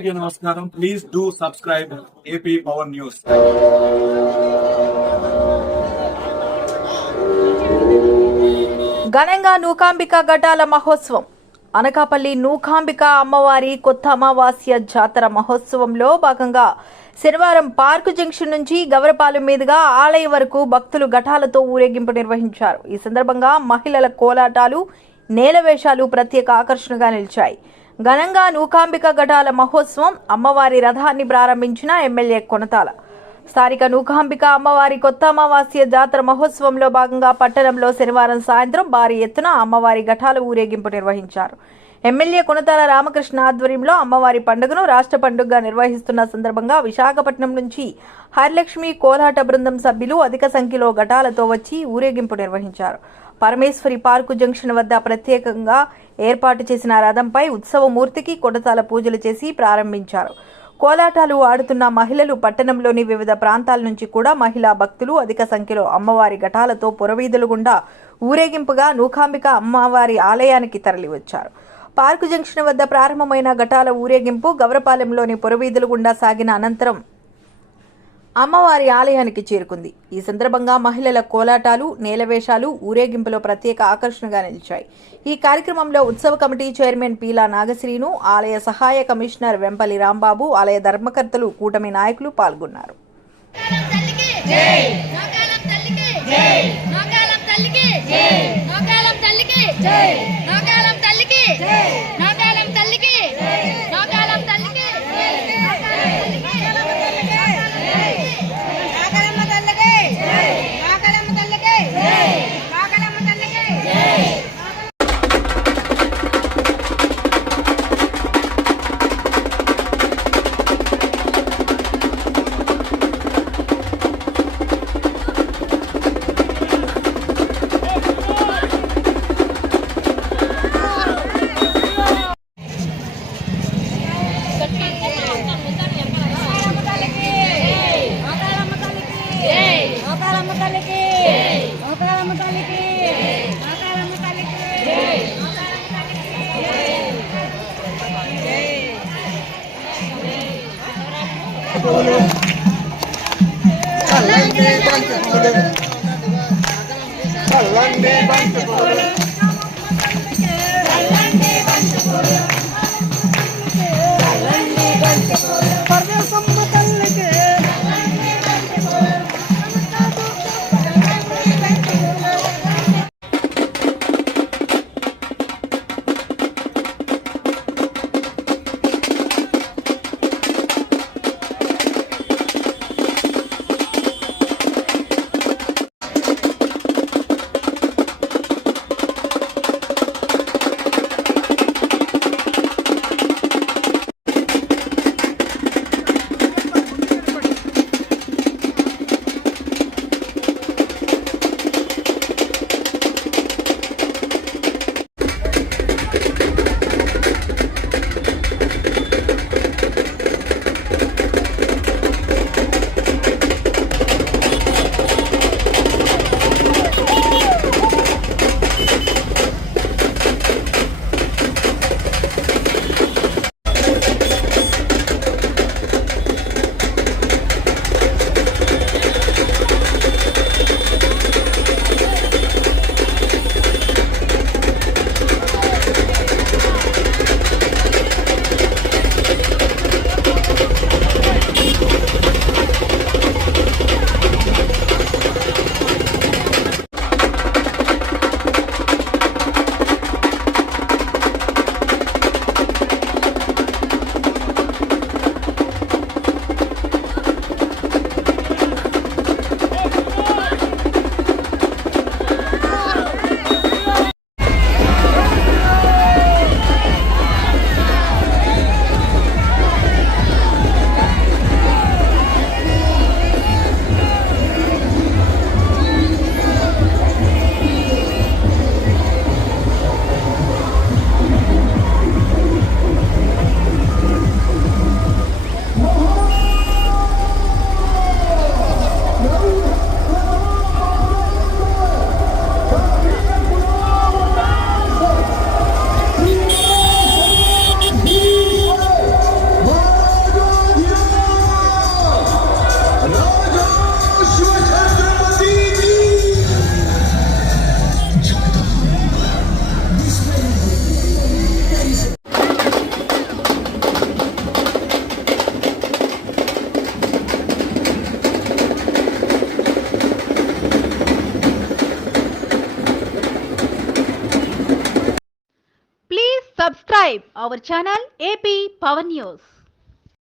అందరికీ నమస్కారం. Please do subscribe AP power news. ఘనంగా నూకాంబిక ఘటాల మహోత్సవం. అనకాపల్లి నూకాంబిక అమ్మవారి కొత్త అమావాస్య జాతర మహోత్సవంలో భాగంగా శనివారం పార్కు జంక్షన్ నుంచి గవరపాలెం మీదుగా ఆలయం వరకు భక్తులు ఘటాలతో ఊరేగింపు నిర్వహించారు. ఈ సందర్భంగా మహిళల కోలాటాలు, నేలవేషాలు ప్రత్యేక ఆకర్షణగా నిలిచాయి. ఘనంగా నూకాంబిక ఘటాల మహోత్సవం అమ్మవారి రథాన్ని ప్రారంభించిన ఎమ్మెల్యే కొనతాల. స్థానిక నూకాంబిక అమ్మవారి కొత్త అమావాస్య జాతర మహోత్సవంలో భాగంగా పట్టణంలో శనివారం సాయంత్రం భారీ ఎత్తున అమ్మవారి ఘటాల ఊరేగింపు నిర్వహించారు. ఎమ్మెల్యే కొనతాల రామకృష్ణ ఆధ్వర్యంలో అమ్మవారి పండుగను రాష్ట్ర పండుగగా నిర్వహిస్తున్న సందర్భంగా విశాఖపట్నం నుంచి హరిలక్ష్మి కోలాట బృందం సభ్యులు అధిక సంఖ్యలో ఘటాలతో వచ్చి ఊరేగింపు నిర్వహించారు. పరమేశ్వరి పార్కు జంక్షన్ వద్ద ప్రత్యేకంగా ఏర్పాటు చేసిన రథంపై ఉత్సవమూర్తికి కొడతాల పూజలు చేసి ప్రారంభించారు. కోలాటాలు ఆడుతున్న మహిళలు పట్టణంలోని వివిధ ప్రాంతాల నుంచి కూడా మహిళా భక్తులు అధిక సంఖ్యలో అమ్మవారి ఘటాలతో పురవీధుల గుండా ఊరేగింపుగా నూకాంబిక అమ్మవారి ఆలయానికి తరలివచ్చారు. పార్కు జంక్షన్ వద్ద ప్రారంభమైన ఘటాల ఊరేగింపు గవరపాలెంలోని పురవీధుల గుండా సాగిన అనంతరం అమ్మవారి ఆలయానికి చేరుకుంది. ఈ సందర్భంగా మహిళల కోలాటాలు, నేలవేషాలు ఊరేగింపులో ప్రత్యేక ఆకర్షణగా నిలిచాయి. ఈ కార్యక్రమంలో ఉత్సవ కమిటీ చైర్మన్ పీలా నాగశ్రీను, ఆలయ సహాయ కమిషనర్ వెంపల్లి రాంబాబు, ఆలయ ధర్మకర్తలు, కూటమి నాయకులు పాల్గొన్నారు. subscribe our channel AP Power News.